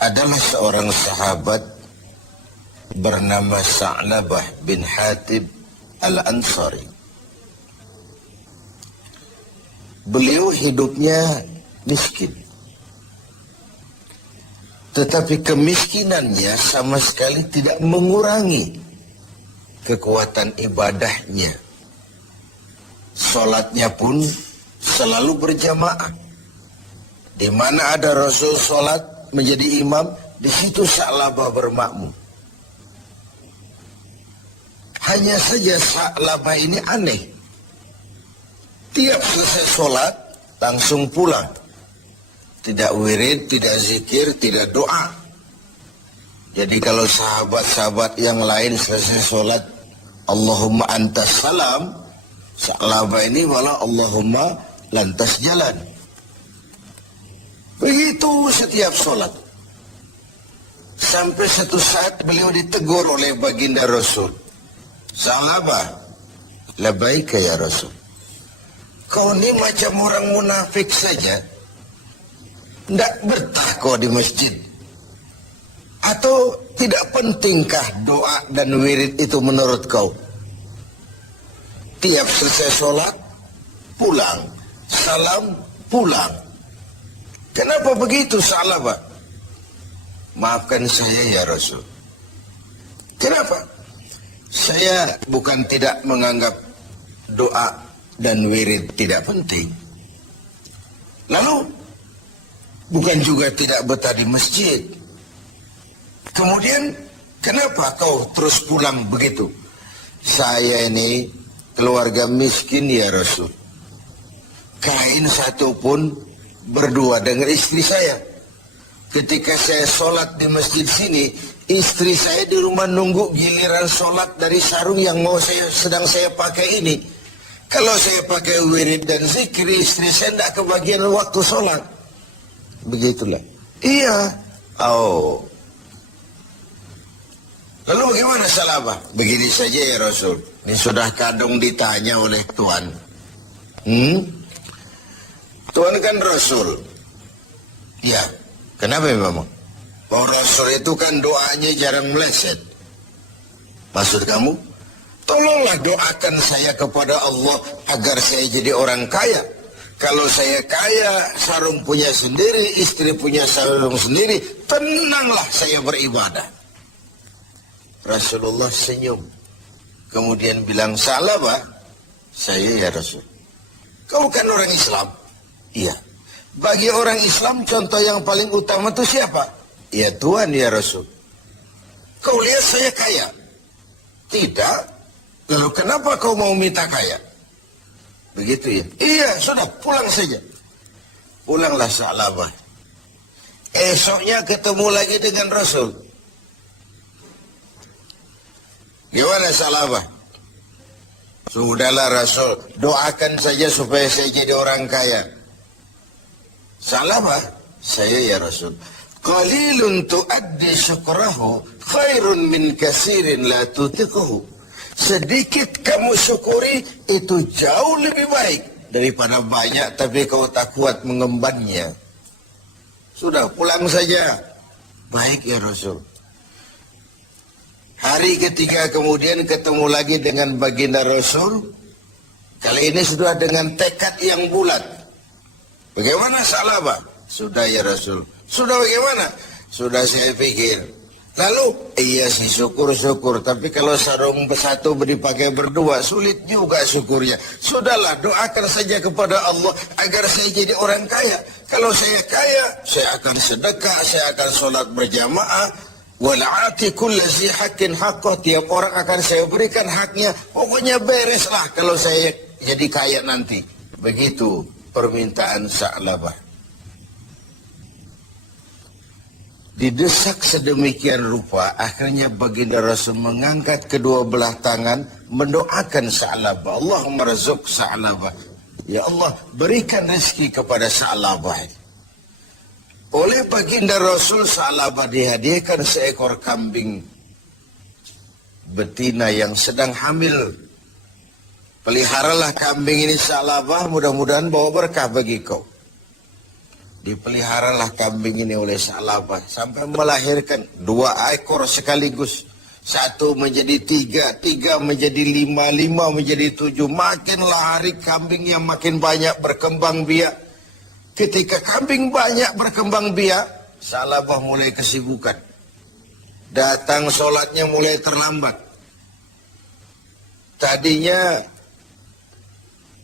adalah seorang sahabat bernama Sa'labah bin Hatib Al-Ansari. Beliau hidupnya miskin, tetapi kemiskinannya sama sekali tidak mengurangi kekuatan ibadahnya. Salatnya pun selalu berjamaah. Di mana ada Rasul salat menjadi imam, di situ Sa'labah bermakmum. Hanya saja Sa'labah ini aneh. Tiap selesai sholat langsung pulang. Tidak wirid, tidak zikir, tidak doa. Jadi kalau sahabat-sahabat yang lain selesai sholat Allahumma antas salam, Sa'labah ini malah Allahumma lantas jalan. Begitu setiap sholat. Sampai satu saat beliau ditegur oleh baginda Rasul. Sa'labah, labaika ya Rasul. Kau ini macam orang munafik saja. Tidak betah kau di masjid. Atau tidak pentingkah doa dan wirid itu menurut kau? Tiap selesai sholat, pulang. Salam, pulang. Kenapa begitu Sa'labah? Maafkan saya ya Rasul. Kenapa? Saya bukan tidak menganggap doa dan wirid tidak penting. Lalu, bukan juga tidak betah di masjid. Kemudian, kenapa kau terus pulang begitu? Saya ini keluarga miskin ya Rasul. Kain satu pun berdua dengan istri saya. Ketika saya sholat di masjid sini, istri saya di rumah nunggu giliran sholat dari sarung yang sedang saya pakai ini. Kalau saya pakai wirid dan zikir, istri saya tidak kebagian waktu sholat. Begitulah. Iya. Oh. Lalu bagaimana Sa'labah? Begini saja ya Rasul. Ini sudah kadung ditanya oleh Tuhan. Tuhan kan Rasul. Ya. Kenapa memang? Bahwa Rasul itu kan doanya jarang meleset. Maksud kamu? Tolonglah doakan saya kepada Allah agar saya jadi orang kaya. Kalau saya kaya, sarung punya sendiri, istri punya sarung sendiri, tenanglah saya beribadah. Rasulullah senyum. Kemudian bilang, Sa'labah, saya ya Rasul. Kau kan orang Islam? Iya. Bagi orang Islam, contoh yang paling utama itu siapa? Ya Tuhan ya Rasul. Kau lihat saya kaya? Tidak. Lalu kenapa kau mau minta kaya? Begitu ya? Iya, sudah pulang saja. Pulanglah Sa'labah. Esoknya ketemu lagi dengan Rasul. Gimana Sa'labah? Sudahlah Rasul, doakan saja supaya saya jadi orang kaya. Sa'labah, saya ya Rasul. Qalilun tuaddi syukrahu khairun min kasirin la tutiquhu. Sedikit kamu syukuri itu jauh lebih baik daripada banyak tapi kau tak kuat mengembannya. Sudah pulang saja. Baik ya Rasul. Hari ketiga kemudian ketemu lagi dengan baginda Rasul. Kali ini sudah dengan tekad yang bulat. Bagaimana Sa'labah? Sudah ya Rasul. Sudah bagaimana? Sudah saya pikir. Lalu, iya sih syukur-syukur. Tapi kalau sarung satu dipakai berdua, sulit juga syukurnya. Sudahlah, doakan saja kepada Allah agar saya jadi orang kaya. Kalau saya kaya, saya akan sedekah, saya akan sholat berjamaah. Wal'ati kulla zi haqqin haqqah. Tiap orang akan saya berikan haknya. Pokoknya bereslah kalau saya jadi kaya nanti. Begitu permintaan Sa'labah. Didesak sedemikian rupa, akhirnya baginda Rasul mengangkat kedua belah tangan, mendoakan Sa'labah. Allahumma razuk Sa'labah. Ya Allah, berikan rezeki kepada Sa'labah. Oleh baginda Rasul, Sa'labah dihadiahkan seekor kambing betina yang sedang hamil. Peliharalah kambing ini Sa'labah, mudah-mudahan bawa berkah bagi kau. Dipeliharalah kambing ini oleh Sa'labah sampai melahirkan 2 ekor sekaligus. 1 menjadi 3, 3 menjadi 5, 5 menjadi 7. Makinlah hari kambingnya makin banyak berkembang biak. Ketika kambing banyak berkembang biak, Sa'labah mulai kesibukan. Datang sholatnya mulai terlambat. Tadinya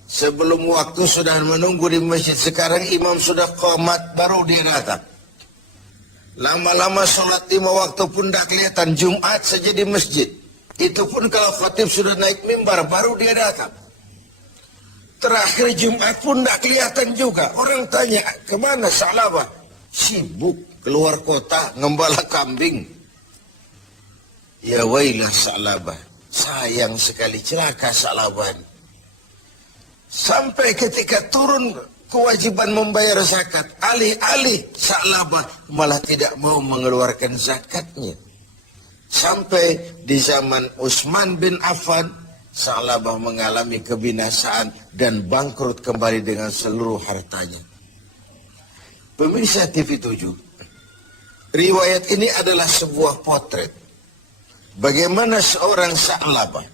sebelum waktu sudah menunggu di masjid. Sekarang imam sudah qomat baru dia datang. Lama-lama sholat 5 waktu pun tidak kelihatan. Jumat saja di masjid. Itu pun kalau khatib sudah naik mimbar baru dia datang. Terakhir Jumat pun tidak kelihatan juga. Orang tanya, kemana Sa'labah? Sibuk keluar kota ngembala kambing. Ya wailah Sa'labah. Sayang sekali, celaka Sa'labah. Sampai ketika turun kewajiban membayar zakat, alih-alih Sa'labah malah tidak mau mengeluarkan zakatnya. Sampai di zaman Utsman bin Affan, Sa'labah mengalami kebinasaan dan bangkrut kembali dengan seluruh hartanya. Pemirsa TV 7, riwayat ini adalah sebuah potret bagaimana seorang Sa'labah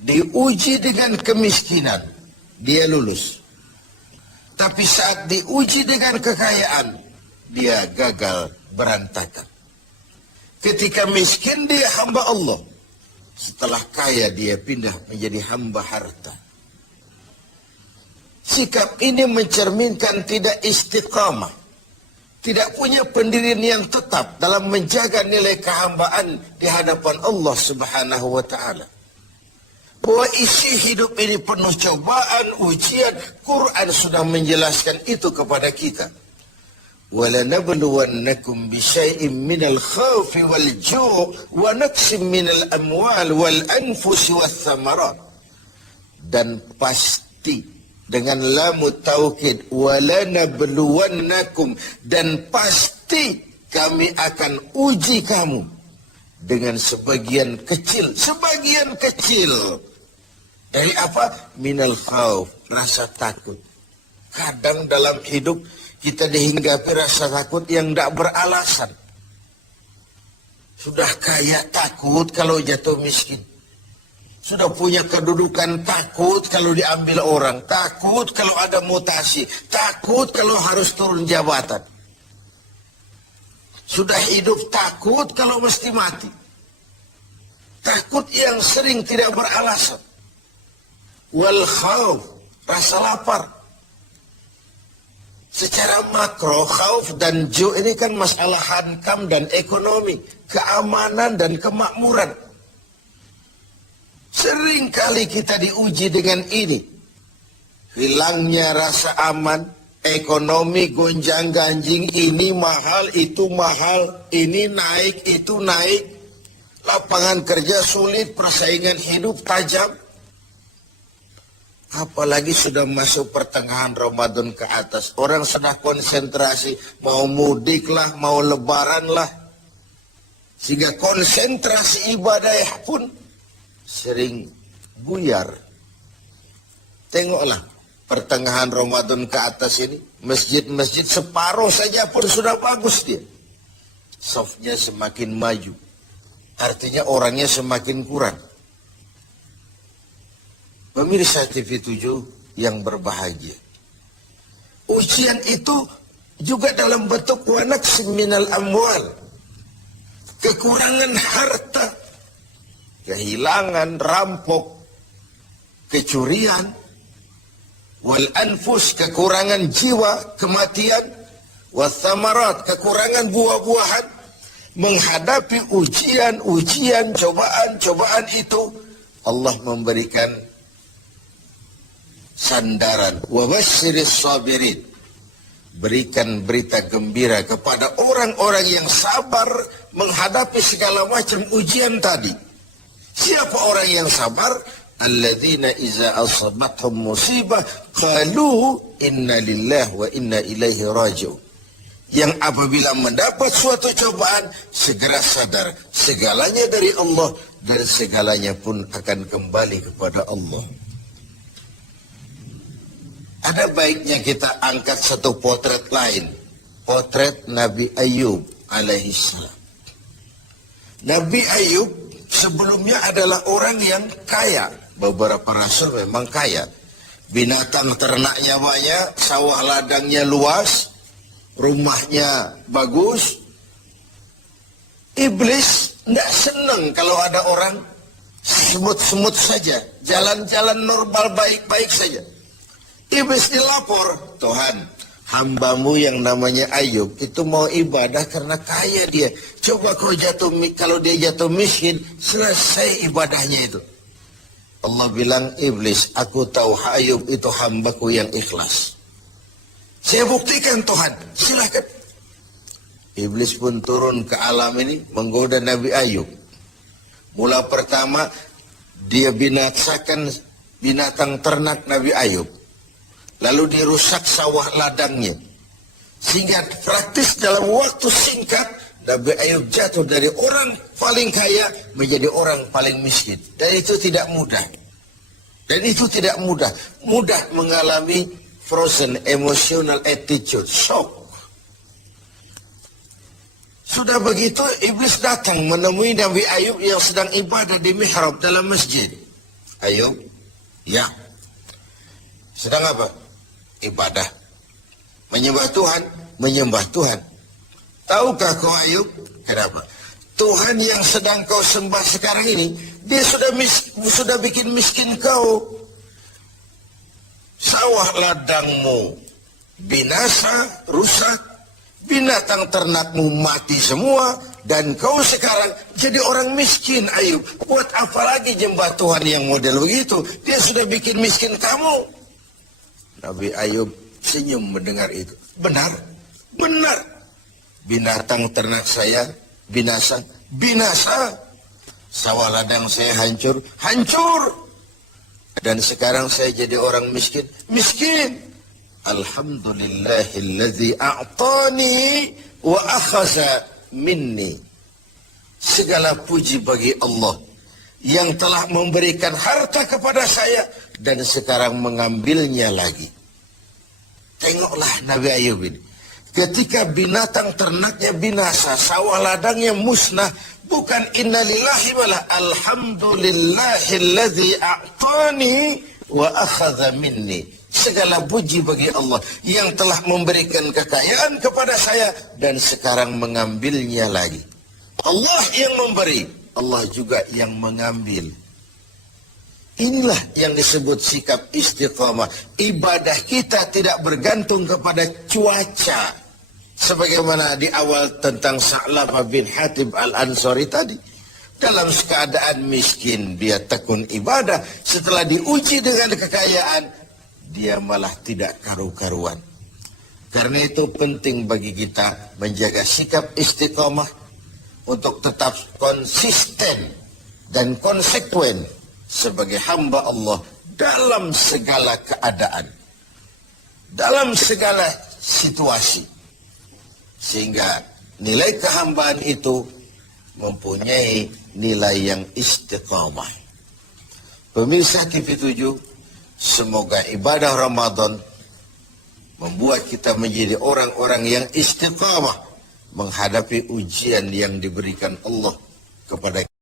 diuji dengan kemiskinan, dia lulus. Tapi saat diuji dengan kekayaan, dia gagal, berantakan. Ketika miskin dia hamba Allah. Setelah kaya dia pindah menjadi hamba harta. Sikap ini mencerminkan tidak istiqamah. Tidak punya pendirian yang tetap dalam menjaga nilai kehambaan di hadapan Allah Subhanahu wa ta'ala. Bahwa isi hidup ini penuh cobaan, ujian. Quran sudah menjelaskan itu kepada kita. وَلَنَبْلُوَنَّكُمْ بِشَيْءٍ مِّنَ الْخَوْفِ وَالْجُوعِ وَنَقْصٍ مِّنَ الْأَمْوَالِ وَالْأَنفُسِ وَالثَّمَرَاتِ. Dan pasti, dengan lamu taukid, walanabluwannakum, dan pasti kami akan uji kamu dengan sebagian kecil dari apa? Minal khauf, rasa takut. Kadang dalam hidup kita dihinggapi rasa takut yang tidak beralasan. Sudah kaya takut kalau jatuh miskin. Sudah punya kedudukan takut kalau diambil orang. Takut kalau ada mutasi. Takut kalau harus turun jabatan. Sudah hidup takut kalau mesti mati. Takut yang sering tidak beralasan. Wal khauf, rasa lapar. Secara makro, khauf dan ju' ini kan masalah hankam dan ekonomi. Keamanan dan kemakmuran. Sering kali kita diuji dengan ini. Hilangnya rasa aman, ekonomi gonjang ganjing, ini mahal, ini naik, itu naik. Lapangan kerja sulit, persaingan hidup tajam. Apalagi sudah masuk pertengahan Ramadan ke atas. Orang sudah konsentrasi, mau mudik lah, mau lebaran lah. Sehingga konsentrasi ibadah pun sering buyar. Tengoklah pertengahan Ramadan ke atas ini, masjid-masjid separuh saja pun sudah bagus dia. Softnya semakin maju, artinya orangnya semakin kurang. Pemirsa TV 7 yang berbahagia, ujian itu juga dalam bentuk wa naqsim minal amwal, kekurangan harta, kehilangan, rampok, kecurian, wal anfus, kekurangan jiwa, kematian, wal thamarat, kekurangan buah-buahan. Menghadapi ujian, cobaan itu, Allah memberikan sandaran. Wa basyiris sabirin, berikan berita gembira kepada orang-orang yang sabar menghadapi segala macam ujian tadi. Siapa orang yang sabar? Alladzina iza asabathum musibah qalu inna lillahi wa inna ilaihi raji'un. Yang apabila mendapat suatu cobaan segera sadar segalanya dari Allah dan segalanya pun akan kembali kepada Allah. ada baiknya kita angkat satu potret lain. Potret Nabi Ayub alaihissalam. Nabi Ayub sebelumnya adalah orang yang kaya. Beberapa rasul memang kaya. Binatang ternaknya banyak, sawah ladangnya luas, rumahnya bagus. Iblis tidak senang kalau ada orang semut-semut saja, jalan-jalan normal baik-baik saja. Iblis dilapor, Tuhan, hambamu yang namanya Ayub itu mau ibadah karena kaya dia. Coba kalau dia jatuh miskin, selesai ibadahnya itu. Allah bilang, iblis, aku tahu Ayub itu hambaku yang ikhlas. Saya buktikan Tuhan, silakan. Iblis pun turun ke alam ini menggoda Nabi Ayub. Mula pertama dia binasakan binatang ternak Nabi Ayub. Lalu dirusak sawah ladangnya. Sehingga praktis dalam waktu singkat Nabi Ayub jatuh dari orang paling kaya menjadi orang paling miskin. Dan itu tidak mudah. Mudah mengalami frozen emotional attitude, shock. Sudah begitu iblis datang menemui Nabi Ayub yang sedang ibadah di mihrab dalam masjid. Ayub, ya. Sedang apa? Ibadah. Menyembah Tuhan. Tahukah kau Ayub? Kenapa? Tuhan yang sedang kau sembah sekarang ini, dia sudah bikin miskin kau. Sawah ladangmu binasa, rusak. Binatang ternakmu mati semua. Dan kau sekarang jadi orang miskin, Ayub. Buat apa lagi jembah Tuhan yang model begitu? Dia sudah bikin miskin kamu. Nabi Ayub senyum mendengar itu. Benar. Binatang ternak saya binasa. Sawah ladang saya hancur. Dan sekarang saya jadi orang miskin. Alhamdulillahilladzi a'tani wa akhaza minni. Segala puji bagi Allah yang telah memberikan harta kepada saya dan sekarang mengambilnya lagi. Tengoklah Nabi Ayub ini. Ketika binatang ternaknya binasa, sawah ladangnya musnah, bukan innalillahi wala alhamdulillahilladzi a'tani wa akhadha minni. Segala puji bagi Allah yang telah memberikan kekayaan kepada saya dan sekarang mengambilnya lagi. Allah yang memberi, Allah juga yang mengambil. Inilah yang disebut sikap istiqamah. Ibadah kita tidak bergantung kepada cuaca. Sebagaimana di awal tentang Sa'labah bin Hatib al-Ansari tadi. Dalam keadaan miskin dia tekun ibadah. Setelah diuji dengan kekayaan, dia malah tidak karu-karuan. Karena itu penting bagi kita menjaga sikap istiqamah untuk tetap konsisten dan konsekuen sebagai hamba Allah dalam segala keadaan, dalam segala situasi, sehingga nilai kehambaan itu mempunyai nilai yang istiqamah. Pemirsa TV 7, semoga ibadah Ramadan membuat kita menjadi orang-orang yang istiqamah menghadapi ujian yang diberikan Allah kepada kita.